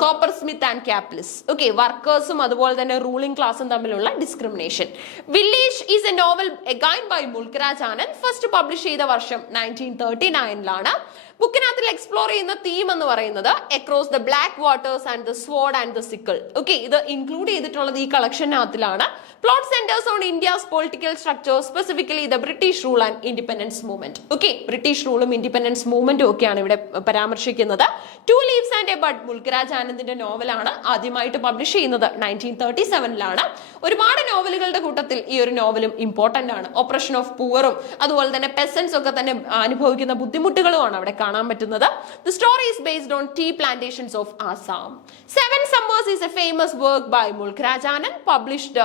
copper Smith and capitalist. Okay, വർക്കേഴ്സും അതുപോലെ തന്നെ റൂളിംഗ് ക്ലാസും തമ്മിലുള്ള discrimination. Village is A novel again by മുൾക്രാജ് Anand. First publish ചെയ്ത വർഷം 1939. ബുക്കിനകത്തിൽ എക്സ്പ്ലോർ ചെയ്യുന്ന തീം എന്ന് പറയുന്നത് across the black waters and the sword and the sickle. Okay, ഇത് ഇൻക്ലൂഡ് ചെയ്തിട്ടുള്ളത് ഈ കളക്ഷനകത്തിലാണ്. Plot centres on India's political structure, specifically the British rule and independence movement. Okay, British റൂളും independence മൂവ്മെന്റും ഒക്കെയാണ് ഇവിടെ പരാമർശിക്കുന്നത്. 2 Leaves and a Bud മുൾക്രാജ് ആനന്ദിന്റെ നോവലാണ്. ആദ്യമായിട്ട് publish ചെയ്യുന്നത് 1937. ഒരുപാട് നോവലുകളുടെ കൂട്ടത്തിൽ ഈ ഒരു നോവലും ഇമ്പോർട്ടന്റ് ആണ്. ഓപ്പറേഷൻ ഓഫ് പൂവറും അതുപോലെ തന്നെ പെസൻസ് ഒക്കെ തന്നെ അനുഭവിക്കുന്ന ബുദ്ധിമുട്ടുകളുമാണ് അവിടെ കാണാൻ പറ്റുന്നത്. The story is based on tea plantations of Assam. 7 Summers is a famous work by Mulk Raj Anand. Published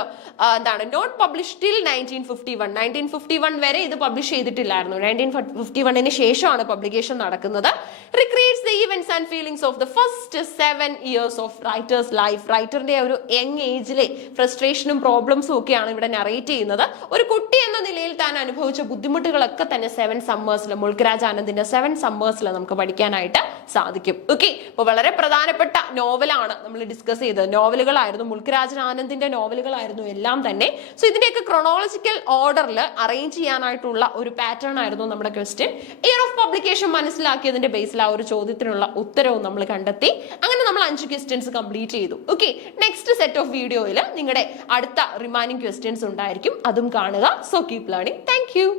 not published till 1951. 1951 വരെ ഇത് പബ്ലിഷ് ചെയ്തിട്ടില്ലായിരുന്നു. 1951 ശേഷമാണ് പബ്ലിക്കേഷൻ നടക്കുന്നത്. Recreates the events and feelings of the first 7 years of writer's life. റൈറ്ററിന്റെ ഒരു young ഏജിലെ ഫ്രസ്ട്രേഷനും പ്രോബ്ലംസും ഒക്കെയാണ് ഇവിടെ narrate ചെയ്യുന്നത്. ഒരു കുട്ടി എന്ന നിലയിൽ താൻ അനുഭവിച്ച ബുദ്ധിമുട്ടുകളൊക്കെ തന്നെ 7 Summers മുൾക്രാജ് ആനന്ദിന്റെ 7 Summers കോമേഴ്സിൽ നമുക്ക് പഠിക്കാനായിട്ട് സാധിക്കും. ഓക്കെ, അപ്പൊ വളരെ പ്രധാനപ്പെട്ട നോവലാണ് നമ്മൾ ഡിസ്കസ് ചെയ്തത്. നോവലുകളായിരുന്നു, മുൾക്കരാജൻ ആനന്ദിന്റെ നോവലുകളായിരുന്നു എല്ലാം തന്നെ. സോ ഇതിന്റെയൊക്കെ ക്രൊണോളജിക്കൽ ഓർഡറിൽ അറേഞ്ച് ചെയ്യാനായിട്ടുള്ള ഒരു പാറ്റേൺ ആയിരുന്നു നമ്മുടെ ക്വസ്റ്റ്യൻ. ഇയർ ഓഫ് പബ്ലിക്കേഷൻ മനസ്സിലാക്കിയതിന്റെ ബേസിൽ ആ ഒരു ചോദ്യത്തിനുള്ള ഉത്തരവും നമ്മൾ കണ്ടെത്തി. അങ്ങനെ നമ്മൾ 5 ക്വസ്റ്റ്യൻസ് കംപ്ലീറ്റ് ചെയ്തു. ഓക്കെ, നെക്സ്റ്റ് സെറ്റ് ഓഫ് വീഡിയോയിൽ നിങ്ങളുടെ അടുത്ത റിമൈനിങ് ക്വസ്റ്റ്യൻസ് ഉണ്ടായിരിക്കും, അതും കാണുക. So keep learning. Thank you.